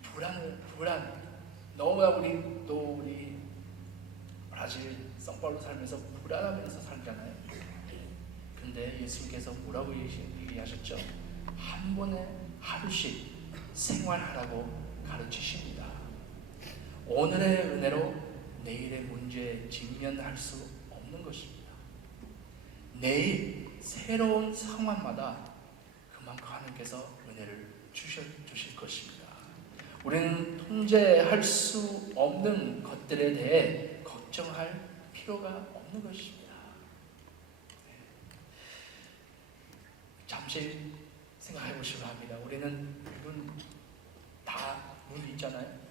불안 너무나 우리 브라질 성파울로 살면서 불안하면서 살잖아요. 근데 예수님께서 뭐라고 얘기하셨죠? 한 번에 하루씩 생활하라고 가르치십니다. 오늘의 은혜로 내일의 문제에 직면할 수 없는 것입니다. 내일 새로운 상황마다 그만큼 하나님께서 은혜를 주실 것입니다. 우리는 통제할 수 없는 것들에 대해 걱정할 필요가 없는 것입니다. 잠시 생각해 보시기 바랍니다. 우리는 눈 있잖아요.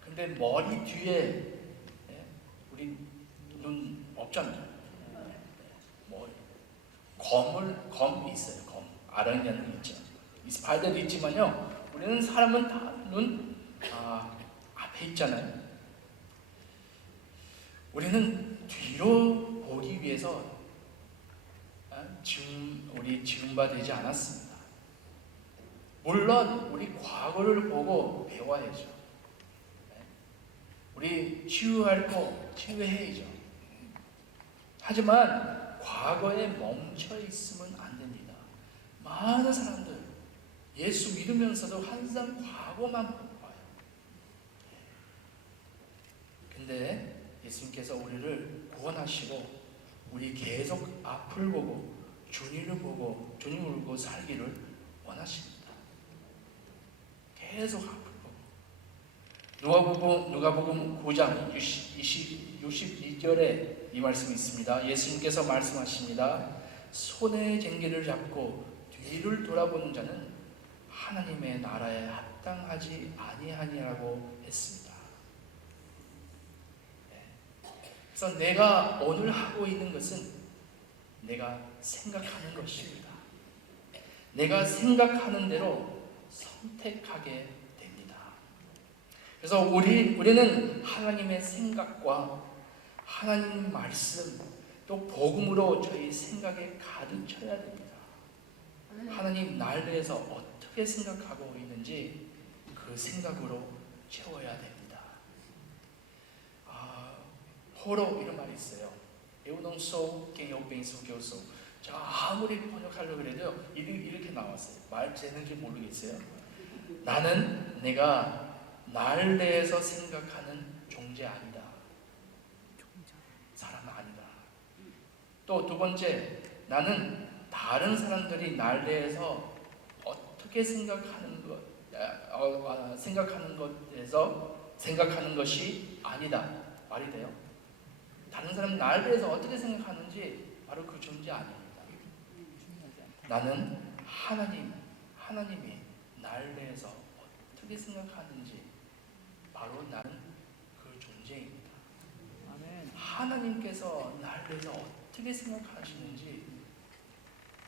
근데 머리 뒤에 우리 눈 없잖아요. 검이 있어요. 아랑냐는 있죠. 스파이더도 있지만요. 우리는 사람은 다 눈 앞에 있잖아요. 우리는 뒤로 보기 위해서 우리 지음받지 않았습니다. 물론 우리 과거를 보고 배워야죠. 우리 치유할 거 치유해야죠. 하지만 과거에 멈춰 있으면 안 됩니다. 많은 사람들 예수 믿으면서도 항상 과거만 봐요. 근데 예수님께서 우리를 구원하시고 우리 계속 앞을 보고 주님을 보고 살기를 원하십니다. 계속 앞을 보고. 누가복음 9장 62절에 이 말씀이 있습니다. 예수님께서 말씀하십니다. 손에 쟁기를 잡고 뒤를 돌아보는 자는 하나님의 나라에 합당하지 아니하니라고 했습니다. 그래서 내가 오늘 하고 있는 것은 내가 생각하는 것입니다. 내가 생각하는 대로 선택하게 됩니다. 그래서 우리는 하나님의 생각과 하나님 말씀 또 복음으로 저희 생각에 가득 쳐야 됩니다. 하나님 날 대해서 어떻게 생각하고 있는지 그 생각으로 채워야 됩니다. 호로 이런 말이 있어요. Eu não sou quem eu penso que eu sou. 제가 아무리 번역하려고 해도 이렇게 나왔어요. 말 되는지 모르겠어요. 나는 내가 날 대해서 생각하는 존재 아니다. 사람 아니다. 또 두 번째, 나는 다른 사람들이 날 대해서 어떻게 생각하는 생각하는 것에서 생각하는 것이 아니다. 말이 돼요? 다른 사람 나에 대해서 어떻게 생각하는지 바로 그 존재 아닙니다. 나는 하나님이 나를 대해서 어떻게 생각하는지 바로 나는 그 존재입니다. 하나님께서 나를 대해서 어떻게 생각하시는지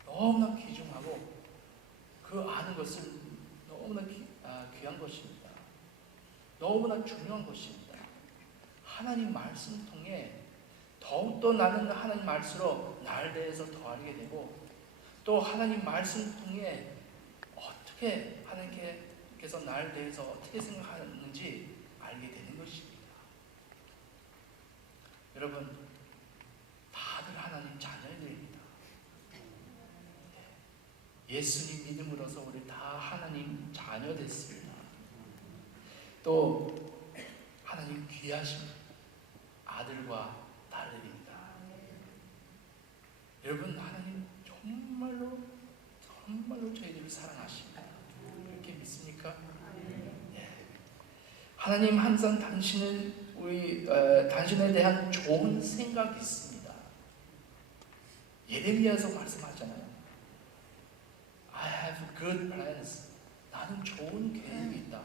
너무나 귀중하고 그 아는 것은 너무나 귀한 것입니다. 너무나 중요한 것입니다. 하나님 말씀 통해 더욱더 나는 하나님 말씀으로 나를 대해서 더 알게 되고 또 하나님 말씀 통해 어떻게 하나님께서 나를 대해서 어떻게 생각하는지 알게 되는 것입니다. 여러분, 다들 하나님 자녀들입니다. 예수님 믿음으로써 우리 다 하나님 자녀 됐습니다. 또 하나님 귀하신 아들과 딸들입니다. 여러분, 하나님 정말로 저희들을 사랑하십니다. 그렇게 믿습니까? 예. 하나님 항상 당신에 대한 좋은 생각이 있습니다. 예레미야에서 말씀하잖아요. I have good plans. 나는 좋은 계획이 있다.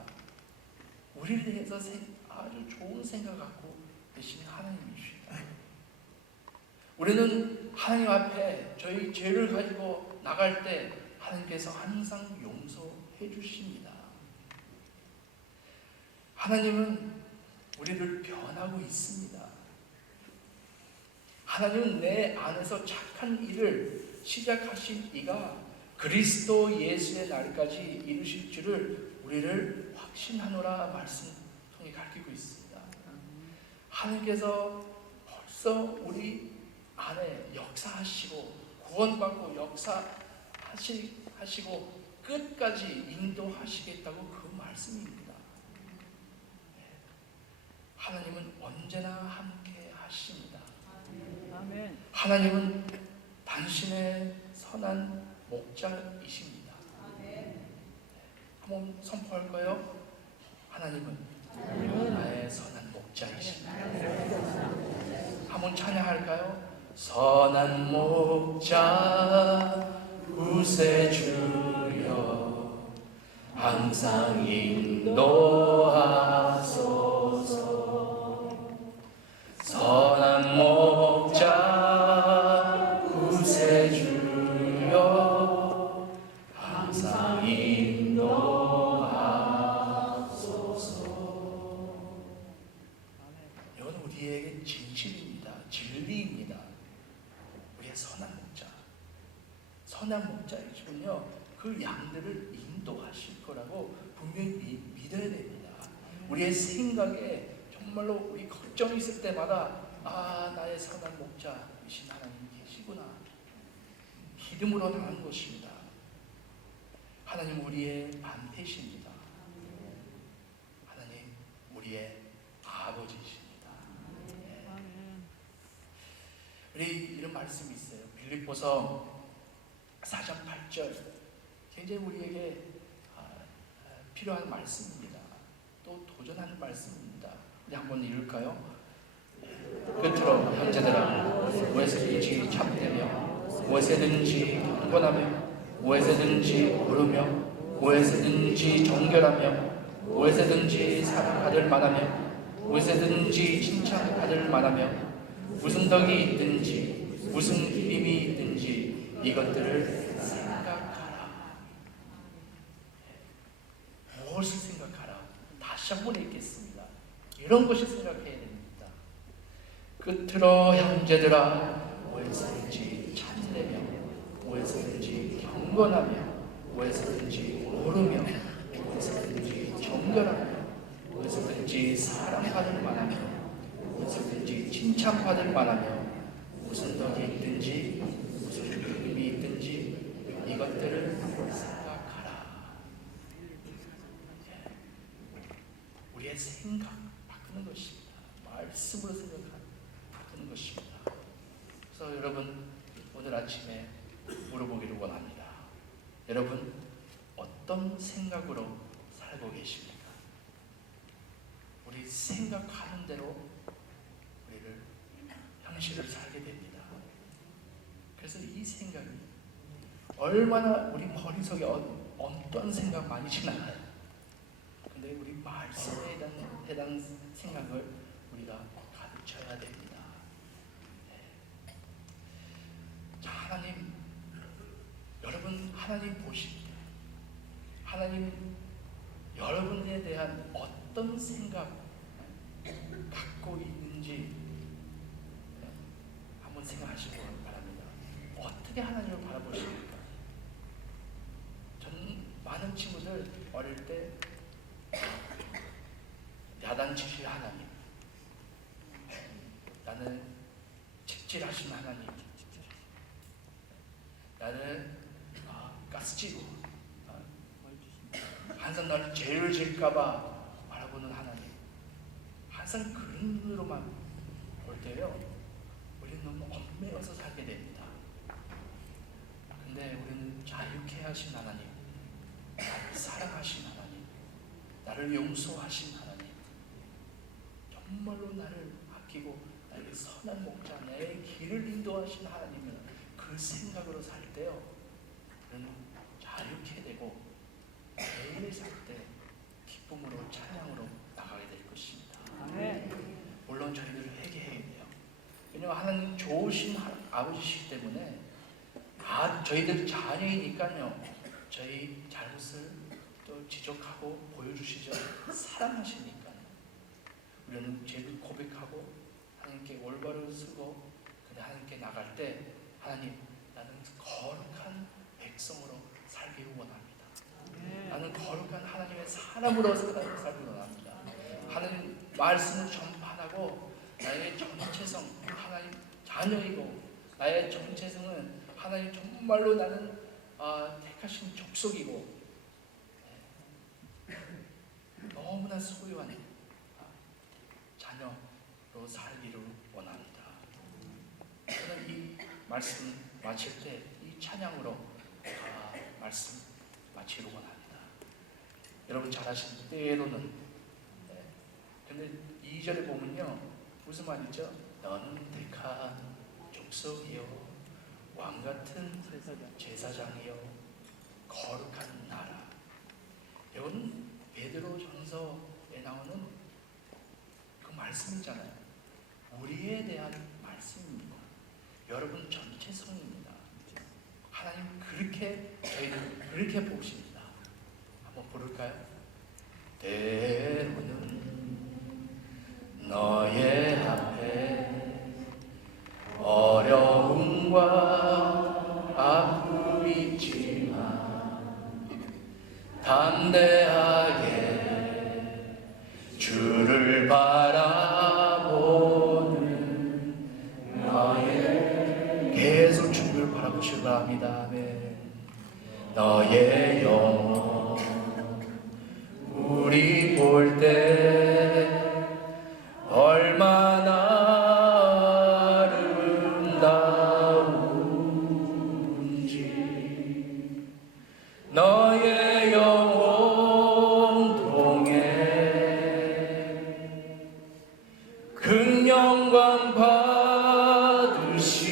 우리를 대해서 아주 좋은 생각 갖고 계신 하나님이십니다. 우리는 하나님 앞에 저희 죄를 가지고 나갈 때 하나님께서 항상 용서해 주십니다. 하나님은 우리를 변하고 있습니다. 하나님은 내 안에서 착한 일을 시작하신 이가 그리스도 예수의 날까지 이루실 줄을 우리를 확신하노라 말씀 통해 가르치고 있습니다. 하나님께서 벌써 우리 안에 역사하시고 구원받고 역사하시고 끝까지 인도하시겠다고 그 말씀입니다. 하나님은 언제나 함께 하십니다. 하나님은 당신의 선한 목자이십니다. 한번 선포할까요? 하나님은 나의 선한 목자이십니다. 한번 찬양할까요? 선한 목자 구세주여 항상 인도하소서. 선한 목자 구세주여 항상 인도하소서. 이건 우리에게 진실입니다. 진리입니다. 우리의 선한 목자. 선한 목자이시군요. 그 양들을 인도하실 거라고 분명히 믿어야 됩니다. 우리의 생각에 정말로 우리 걱정이 있을 때마다 나의 선한 목자이신 하나님 계시구나. 믿음으로 나가는 것입니다. 하나님 우리의 반태십니다. 하나님 우리의 아버지십니다. 네. 우리 이런 말씀이 있어요. 빌립보서 4장 8절 굉장히 우리에게 필요한 말씀입니다. 또 도전하는 말씀입니다. 우리 한번 읽을까요? 끝으로 형제들아 무엇이든지 참되며 무엇이든지 경건하며 무엇이든지 오르며 무엇이든지 정결하며 무엇이든지 사랑받을 만하며 무엇이든지 칭찬받을 만하며 무슨 덕이 있든지 무슨 힘이 있든지 이것들을 생각하라. 무엇을 생각하라? 다시 한번 읽겠습니다. 이런 것을 생각해야 됩니다. 끝으로 형제들아 무엇이든지 참되며 무엇이든지 경건하며 무엇이든지 오르며 무엇이든지 정결하며 무엇이든지 사랑받을 만하며 무엇이든지 칭찬받을 만하며 무슨 덕이 있든지 무슨 힘이 있든지 이것들을 생각하라. 우리의 생각 바꾸는 것입니다. 말씀으로 바꾸는 것입니다. 그래서 여러분 오늘 아침에 물어보기를 원합니다. 여러분 어떤 생각으로 살고 계십니까? 우리 생각하는 대로 우리를 형식을 살게 됩니다. 그래서 이 생각이 얼마나 우리 머릿속에 어떤 생각 많이 지나가요. 근데 우리 말씀에 해당 생각을 우리가 가르쳐야 됩니다. 네. 자, 하나님, 여러분 하나님 보실 때 하나님 여러분에 대한 어떤 생각 갖고 있는지 한번 생각하시기 바랍니다. 어떻게 하나님을 바라보십니까? 저는 많은 친구들 어릴 때 야단치실 하나님, 나는 직질하신 하나님, 나는 가스치고 항상 나를 죄를 질까봐 바라보는 하나님, 항상 그런 눈으로만 볼 때요, 우리는 너무 얽매여서 살게 됩니다. 근데 우리는 자유케 하신 하나님, 나를 사랑하신 하나님, 나를 용서하신 하나님, 정말로 나를 아끼고 나에게 선한 목자, 내 길을 인도하신 하나님은 그 생각으로 살 때요, 우리는 자유케 되고 매일 살 때 기쁨으로 찬양으로 나가게 될 것입니다. 물론 저희들을 회개해야 돼요. 왜냐하면 하나님 좋으신 아버지시기 때문에 저희들 자녀이니까요, 저희 잘못을 또 지적하고 보여주시죠. 사랑하시니까요. 우리는 죄를 고백하고 하나님께 올바로 쓰고, 근데 하나님께 나갈 때 하나님, 나는 거룩한 백성으로 살기 원합니다. 나는 거룩한 하나님의 사람으로 살기 원합니다. 하나님 말씀을 전파하고 나의 정체성, 하나님 자녀이고 나의 정체성은 하나님 정말로 나는 택하신 족속이고 너무나 소유한 자녀로 살기를 원합니다. 저는 이 말씀 마칠 때 이 찬양으로 말씀 마치기를 원합니다. 여러분 잘 아시는 때로는, 근데 2절에 보면요, 무슨 말이죠? 너는 택한 족속이요, 왕같은 제사장이요, 거룩한 나라. 이건 베드로 전서에 나오는 그 말씀이잖아요. 우리에 대한 말씀입니다. 여러분 전체성입니다. 하나님 그렇게 저희를 그렇게 보십니다. 한번 부를까요? 때로는 너의 앞에 어려움과 아픔이 있지만 담대하게 주를 바라보는 너의 계속 주를 바라보시기 바랍니다. 아멘. 너의 영혼 우리 볼 때 얼마나 아름다운지 너의 영혼 통해 극영광 받으시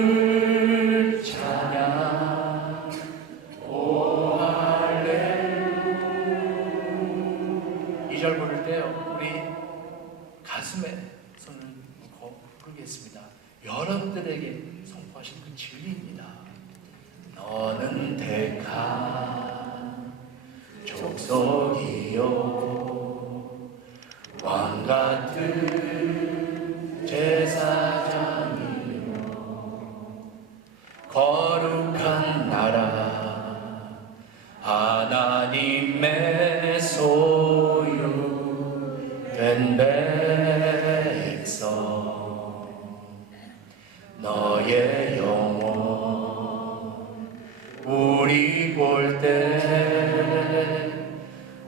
하나님을 찬양 오 할렐루야. 2절 부를 때요, 우리 가슴에 손을 놓고 부르겠습니다. 여러분들에게 선포하신 그 진리입니다. 너는 택한 족속이요 왕같은 제사장이요 거룩한 나라 하나님의 소유된 백성 너의 영혼 우리 볼 때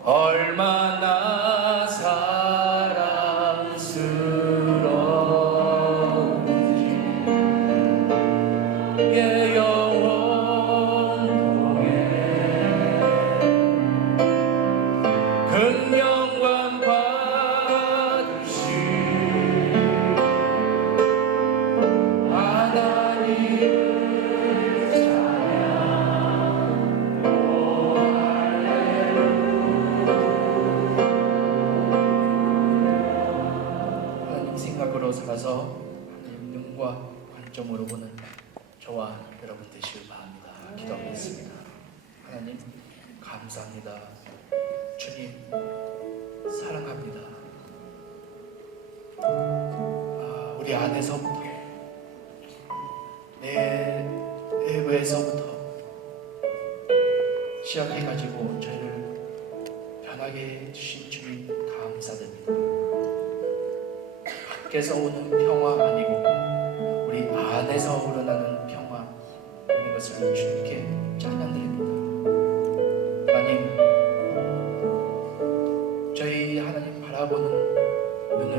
얼마나 사랑스러운지 삼아서 하나님 눈과 관점으로 보는 저와 여러분 되시길 바랍니다. 기도하겠습니다. 하나님 감사합니다. 주님 사랑합니다. 우리 안에서부터 내 외부에서부터 시작해가지고 저희를 편하게 해주신 주님 감사드립니다. 밖에서 오는 평화 아니고 우리 안에서 우러나는 평화 이것을 주님께 찬양드립니다. 하나님, 저희 하나님 바라보는 눈을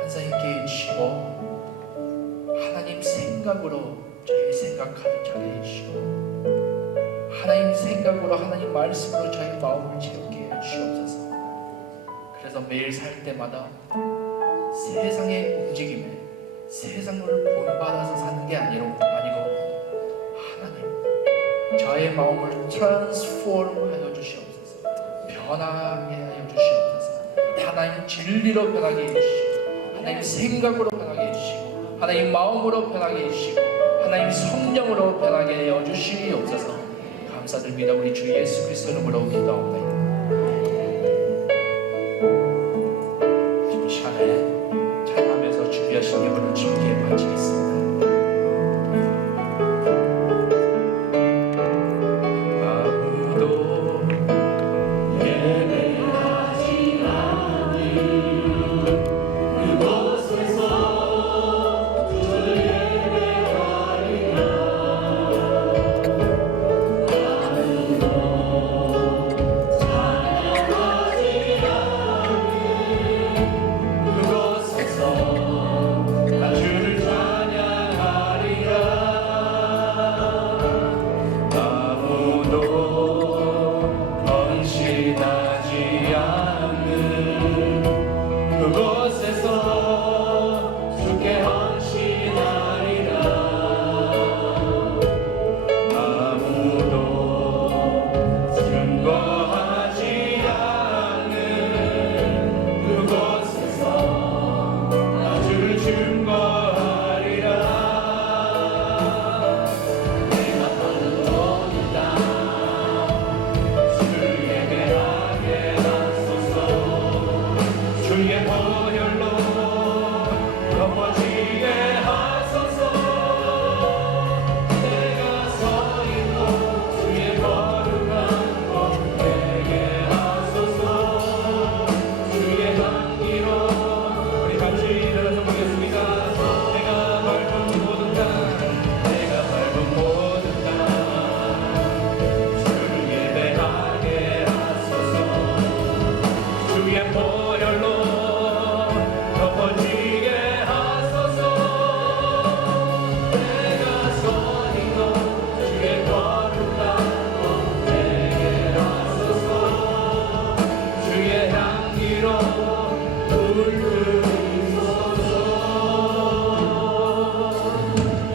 항상 있게 해주시고 하나님 생각으로 저희 생각 가득 차게 해주시고 하나님 생각으로 하나님 말씀으로 저희 마음을 채우게 해주시옵소서. 그래서 매일 살 때마다 세상의 움직임에 세상을 본받아서 사는 게 아니고 하나님 저의 마음을 트랜스포럼 하여 주시옵소서. 변하게 하여 주시옵소서. 하나님 진리로 변하게 해주시고 하나님 생각으로 변하게 해주시고 하나님 마음으로 변하게 해주시고 하나님 성령으로 변하게 하여 주시옵소서. 감사드립니다. 우리 주 예수 그리스도 이름으로 기도합니다. 지금 시간에 찬양하면서 준비하신 예물을 주님께 바치겠습니다.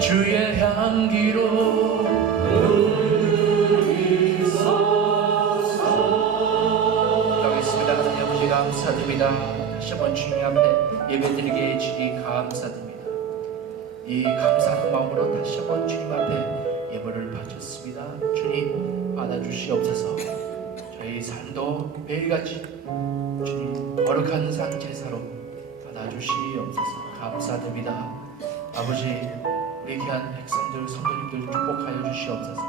주의 향기로 기도하겠습니다. 하나님 아버지 감사드립니다. 다시 한번 주님 앞에 예배드리게 해주니 감사드립니다. 이 감사한 마음으로 다시 한번 주님 앞에 예물을 바쳤습니다. 주님 받아주시옵소서. 저희 삶도 매일같이 주님 거룩한 상 제사로 받아주시옵소서. 감사드립니다. 아버지 우리 귀한 백성들 성도님들 축복하여 주시옵소서.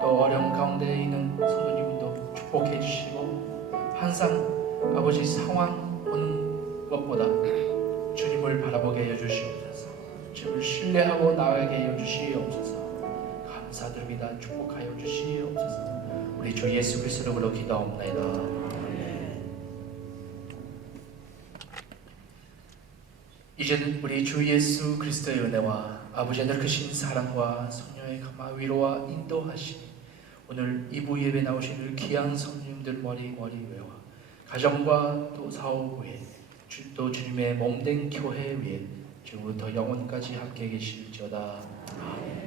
또 어려움 가운데 있는 성도님들도 축복해 주시고 항상 아버지 상황 보는 것보다 주님을 바라보게 해 주시옵소서. 주님을 신뢰하고 나아가게 해 주시옵소서. 감사드립니다. 축복하여 주시옵소서. 우리 주 예수 그리스도 이름으로 기도합니다. 이제는 우리 주 예수 그리스도의 은혜와 아버지의 크신 사랑과 성령의 감화 위로와 인도하심이 오늘 2부 예배 나오신 우리 귀한 성령님들 머리 위와 가정과 또 사업 위에 또 주님의 몸된 교회 위에 지금부터 영원까지 함께 계실지어다. 아멘.